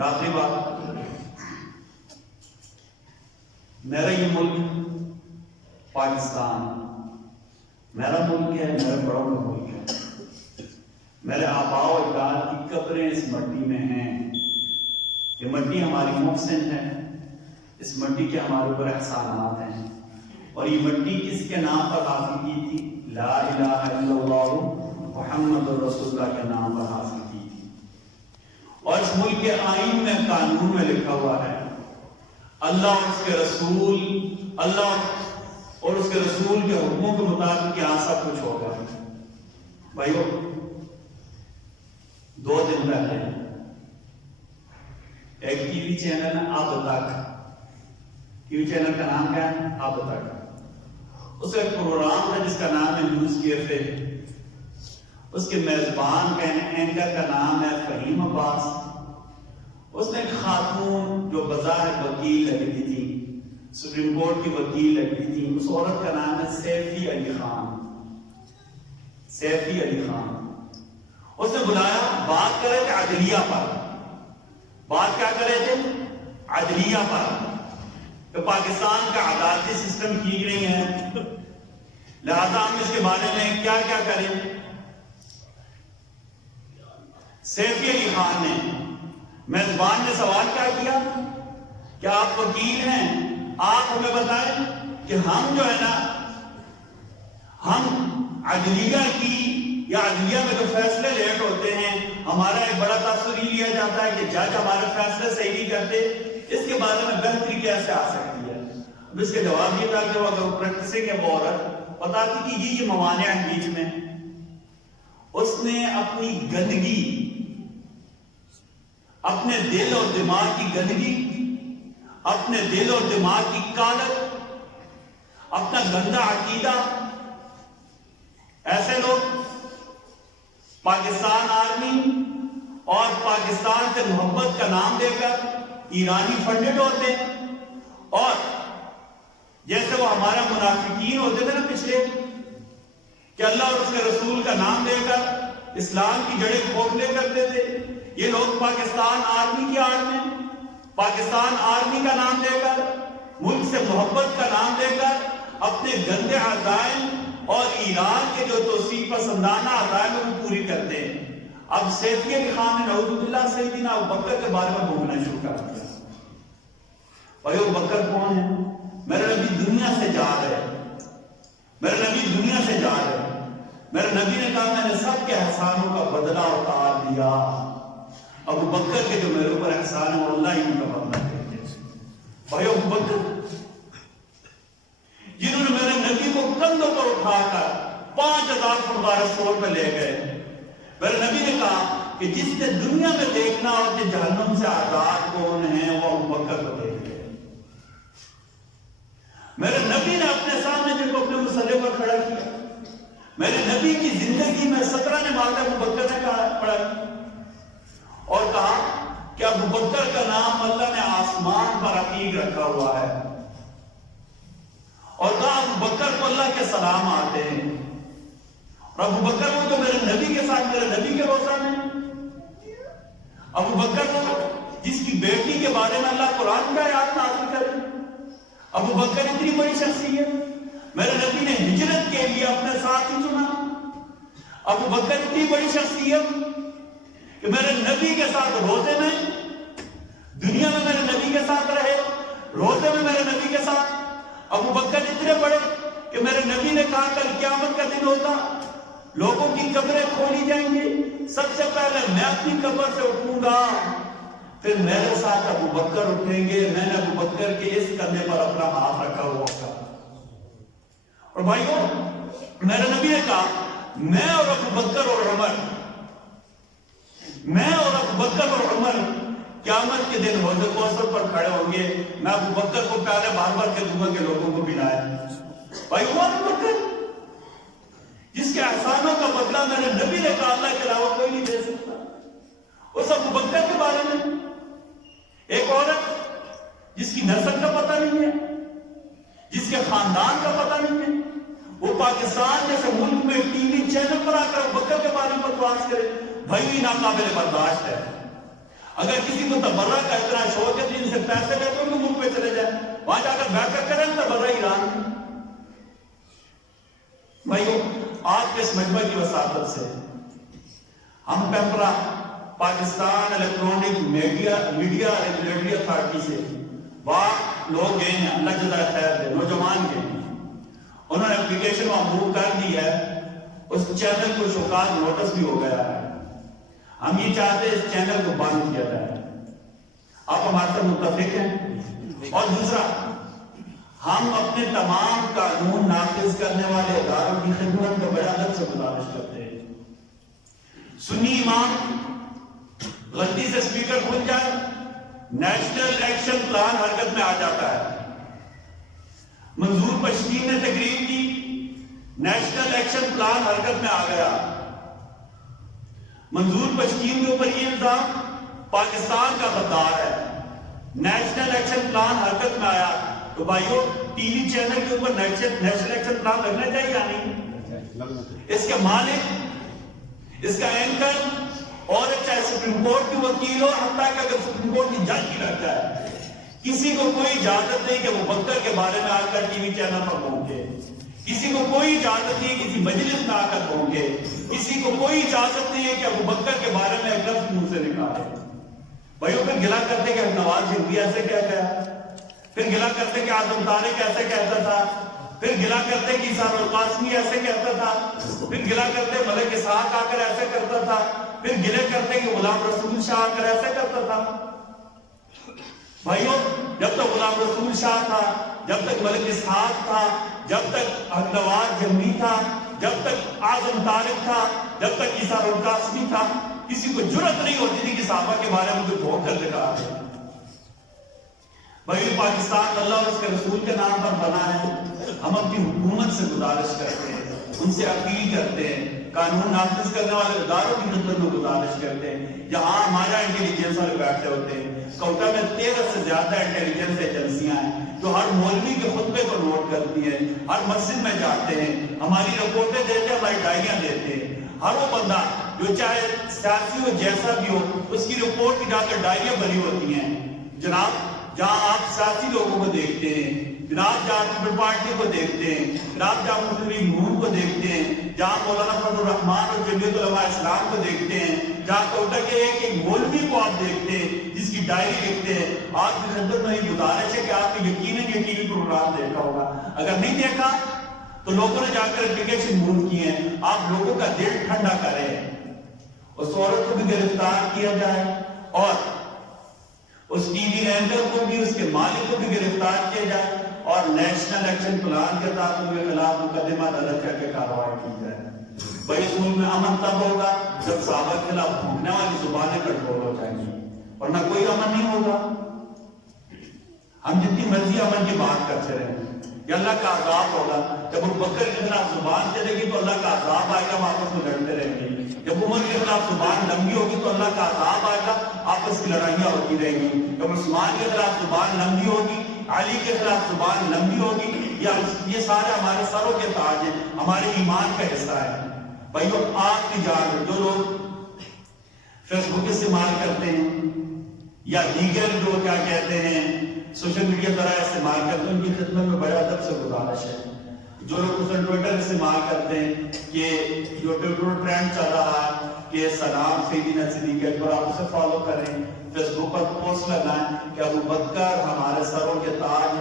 آخری بات، میرا یہ ملک پاکستان میرا ملک ہے، میرے بڑوں کا ملک ہے، میرے آباء و اجداد کی قبریں اس مٹی میں ہیں، یہ مٹی ہماری محسن ہے، اس مٹی کے ہمارے اوپر احسانات ہیں، اور یہ مٹی کس کے نام پر حاصل کی تھی؟ لا الہ الا اللہ محمد رسول اللہ کے نام پر حاصل کی تھی۔ اور اس ملک کے آئین میں، قانون میں لکھا ہوا ہے اللہ اور اس کے رسول، اللہ اور اس کے رسول کے حکموں کے مطابق یہاں سب کچھ ہوگا۔ بھائیو، 2 دن پہلے ایک ٹی وی چینل ہے اب تک، ٹی وی چینل کا نام کیا ہے؟ اب تک۔ اس کا ایک پروگرام ہے جس کا نام ہے نیوز کیفے، اس کے میزبان کا اینکر کا نام ہے فہیم عباس۔ اس نے ایک خاتون جو بظاہر وکیل لگتی تھی، سپریم کورٹ کی وکیل لگتی تھی، اس عورت کا نام ہے سیفی علی خان۔ سیفی علی خان اس نے بلایا، بات کرے تھے عدلیہ پر۔ بات کیا کرے تھے؟ عدلیہ پر، کہ پاکستان کا عدالتی سسٹم ٹھیک نہیں ہے، لہذا ہم اس کے بارے میں کیا کیا کریں۔ سیفی علی خان نے، میزبان نے سوال کیا کیا کہ آپ وکیل ہیں، آپ ہمیں بتائیں کہ ہم جو ہے نا، ہم عدلیہ کی یا عدلیہ میں جو فیصلے لیٹ ہوتے ہیں، ہمارا ایک بڑا تاثر یہ لیا جاتا ہے کہ جج ہمارے فیصلے صحیح نہیں کرتے، اس کے بارے میں بہتری کیسے آ سکتی ہے؟ اب اس کے جواب یہ تھا کہ اگر وہ پریکٹسنگ ہے وہ عورت بتاتی کہ یہ موانع ہیں بیچ میں، اس نے اپنی گندگی، اپنے دل اور دماغ کی گندگی، اپنے دل اور دماغ کی کالت، اپنا گندا عقیدہ، ایسے لوگ پاکستان آرمی اور پاکستان سے محبت کا نام دے کر ایرانی فنڈڈ ہوتے ہیں، اور جیسے وہ ہمارا منافقین ہوتے تھے نا پچھلے، کہ اللہ اور اس کے رسول کا نام دے کر اسلام کی جڑیں کھوکھلے کرتے تھے، یہ لوگ پاکستان آرمی کی آڑ میں، پاکستان آرمی کا نام دے کر، ملک سے محبت کا نام دے کر اپنے گندے عزائم اور ایران کے جو توسیع پسندانہ عزائم وہ پوری کرتے ہیں۔ اب سیفی علی خان نے نعوذ باللہ سیدنا ابوبکر کے بارے میں بولنا شروع کر دیا۔ بھائی ابوبکر کون ہے؟ میرے نبی دنیا سے جا رہے، میرے نبی دنیا سے جا رہے، میرے نبی نے کہا میں نے سب کے احسانوں کا بدلہ اتار دیا، ابوبکر کے جو میرے اوپر احسان ہے وہ اللہ ہی ان کا بدلہ دے دے۔ بھائی ابوبکر جنہوں نے میرے نبی کو کندھوں پر اٹھا کر 5000 فٹ غار ثور پہ لے گئے، میرے نبی نے کہا کہ جس نے دنیا میں دیکھنا اور کہ جہنم سے آزاد کون ہے وہ ابوبکر کو دیکھ لے۔ میرے نبی نے اپنے سامنے جن کو اپنے مسلح پر کھڑا کیا، میرے نبی کی زندگی میں 17 نمازیں ابوبکر نے پڑھا اور کہا کہ ابوبکر کا نام اللہ نے آسمان پر عقیق رکھا ہوا ہے، اور کہا ابوبکر کو اللہ کے سلام آتے ہیں، اور ابوبکر کو جو میرے نبی کے ساتھ میرے نبی کے روزہ میں، ابوبکر کو جس کی بیٹی کے بارے میں اللہ قرآن کا آیات نازل کرے، ابوبکر اتنی بڑی شخصیت، میرے نبی نے ہجرت کے لیے اپنے ساتھ ہی چنا، ابوبکر اتنی بڑی شخصیت کہ میرے نبی کے ساتھ روزے میں، دنیا میں میرے نبی کے ساتھ رہے، روزے میں میرے نبی کے ساتھ۔ ابوبکر اتنے بڑے کہ میرے نبی نے کہا کل قیامت کا دن ہوگا، لوگوں کی قبریں کھولی جائیں گی، سب سے پہلے میں اپنی قبر سے اٹھوں گا، پھر میرے ساتھ ابوبکر اٹھیں گے، میں نے ابوبکر کے اس کندھے پر اپنا ہاتھ رکھا ہوا ہوگا۔ اور بھائیو میرے نبی نے کہا میں اور ابوبکر اور عمر، میں اور ابوبکر اور عمر قیامت کے دن حوض کوثر پر کھڑے ہوں گے، میں ابوبکر کو پیالے بھر بھر کے دوں گا کہ لوگوں کو پلائے۔ بھائی وہ ابوبکر جس کے احسانوں کا بدلہ میرے نبی نے کہا اللہ کے علاوہ کوئی نہیں دے سکتا، اس ابوبکر کے بارے میں ایک عورت جس کی نسل کا پتہ نہیں ہے، جس کے خاندان کا پتہ نہیں ہے، وہ پاکستان جیسے ملک میں ٹی وی چینل پر آ کر ابوبکر کے بارے میں بکواس کرے، بھائی ناقابل برداشت ہے۔ اگر کسی کو تبرہ کا اتنا شوق ہے تو ان سے پیسے لے تو ان کے ملک پہ چلے جائیں، وہاں جا کر بیٹھ کریں تبرہ ایران میں۔ بھائیو، آپ کے اس مجمع کی وساطت سے ہم PEMRA Pakistan Electronic Media Regulatory Authority سے وہاں لوگ گئے ہیں، اللہ جزائے خیر دے، نوجوان گئے ہیں، انہوں نے اپلیکیشن وہاں موو کر دی ہے، اس چینل کو شوکاز نوٹس بھی ہو گیا ہے، ہم یہ چاہتے ہیں اس چینل کو بند کیا جائے، آپ ہمارے ساتھ متفق ہیں؟ اور دوسرا، ہم اپنے تمام قانون نافذ کرنے والے اداروں کی خدمت کو بڑا ادب سے گزارش کرتے ہیں، سنی امام غلطی سے سپیکر کھل جائے، نیشنل ایکشن پلان حرکت میں آ جاتا ہے۔ منظور پشتین نے تقریر کی، نیشنل ایکشن پلان حرکت میں آ گیا۔ منظور پشتین کے اوپر یہ الزام پاکستان کا غدار ہے، نیشنل ایکشن پلان حرکت میں آیا تو بھائیو ٹی وی چینل کے اوپر نیشنل ایکشن پلان لگنا چاہیے یا نہیں؟ اس کے مالک، اس کا اینکر، اور چاہے سپریم کورٹ کی وکیل ہو، حتیٰ کہ اگر سپریم کورٹ کی جج بھی لگ جائے، کسی کو کوئی اجازت نہیں کہ وہ بکر کے بارے میں آ کر ٹی وی چینل پر پہنچے، کسی کو کوئی اجازت نہیں کسی مجلس میں آ کر پہنچے، کسی کو کوئی اجازت نہیں ہے کہ ابو بکر کے بارے میں ایک لفظ منہ سے نکالے۔ بھائیو، پھر گلا کرتے کہ نواز شریف ایسے کہتا ہے، پھر گلا کرتے کہ اعظم طارق ایسے کہتا تھا، پھر گلا کرتے کہ عیسیٰ القاسمی ایسے کہتا تھا، پھر گلا کرتے ملک اسحاق آ کر ایسے کرتا تھا، پھر گلے کرتے کہ غلام رسول شاہ آ کر ایسے کرتا تھا۔ بھائیو، جب تک غلام رسول شاہ تھا، جب تک ملک اسحاق تھا، جب تک نواز جمعی تھا، جب تک اعظم طارق تھا، جب تک عیسیٰ القاسمی تھا، کسی کو جرأت نہیں ہوتی تھی کہ صحابہ کے بارے میں کوئی دھوکہ کر دکھا دے۔ بھائی، پاکستان اللہ اور اس کے رسول کے نام پر بنا ہے، ہم اپنی حکومت سے گزارش کرتے ہیں، ان سے اپیل کرتے ہیں، قانون نافذ کرنے والے اداروں کی خدمت میں گزارش کرتے ہیں، جہاں ہمارا انٹیلیجنس والے بیٹھے ہوتے ہیں، کوٹا میں 13 سے زیادہ انٹیلیجنس ایجنسیاں ہیں جو ہر مولوی کے خطبے کو نوٹ کرتی ہیں، ہر مسجد میں جاتے ہیں، ہماری رپورٹیں دیتے ہیں، ہماری ڈائریاں دیتے ہیں۔ ہر وہ بندہ جو چاہے سیاسی ہو جیسا بھی ہو، اس کی رپورٹ کی جا کر ڈائریاں بنی ہوتی ہیں۔ جناب، جہاں آپ سیاسی لوگوں کو دیکھتے ہیں، جناب جہاں پیپل پارٹی کو دیکھتے ہیں، جناب جہاں مسلم لیگ نون کو دیکھتے ہیں، جہاں مولانا فضل الرحمان اور جمعیت علماء اسلام کو دیکھتے ہیں، جہاں کوٹا کے ایک مولوی کو آپ دیکھتے ہیں جس کی ڈائری لکھتے ہیں، آپ کی خدمت میں یہ گزارش ہے کہ آپ نے یقیناً یہ ٹی وی پروگرام دیکھا ہوگا۔ اگر نہیں دیکھا تو لوگوں نے جا کر اپلیکیشن موو کی ہیں، آپ لوگوں کا دل ٹھنڈا کریں، اس عورت کو بھی گرفتار کیا جائے اور اس ٹی وی اینکر کو بھی، اس کے مالک کو بھی گرفتار کیا جائے اور نیشنل ایکشن پلان کے تحت ان کے خلاف مقدمہ درج کر کے کارروائی کی جائے۔ بھائی، اس ملک میں امن تب ہوگا جب صحابہ کے خلاف بھونکنے والی زبانیں کنٹرول ہو جائیں گی، ورنہ کوئی امن نہیں ہوگا۔ ہم جتنی مرضی امن کی بات کرتے رہیں، یہ اللہ کا عذاب ہوگا۔ جب ابو بکر کے خلاف زبان چلے گی تو اللہ کا عذاب آئے گا، ہم آپس میں لڑتے رہیں گے۔ جب عمر کے خلاف زبان لمبی ہوگی تو اللہ کا عذاب آئے گا، آپس کی لڑائیاں ہوتی رہیں گی۔ جب عثمان کے خلاف زبان لمبی ہوگی، علی کے خلاف زبان لمبی ہوگی، یہ سارے ہمارے سروں کے تاج ہیں، ہمارے ایمان کا حصہ ہے۔ بھائیو، آپ کی جان، جو لوگ فیس بک استعمال کرتے ہیں یا دیگر جو کیا کہتے ہیں سوشل میڈیا ذرائع استعمال کرتے ہیں، ان کی خدمت میں بڑا ادب سے گزارش ہے۔ جو لوگ ٹویٹر استعمال کرتے ہیں کہ جو ٹویٹر ٹرینڈ چل رہا ہے کہ سلام سیدنا صدیق اکبر، آپ اسے فالو کریں، فیس بک پر پوسٹ لگائیں کہ ابو بکر ہمارے سروں کے تاج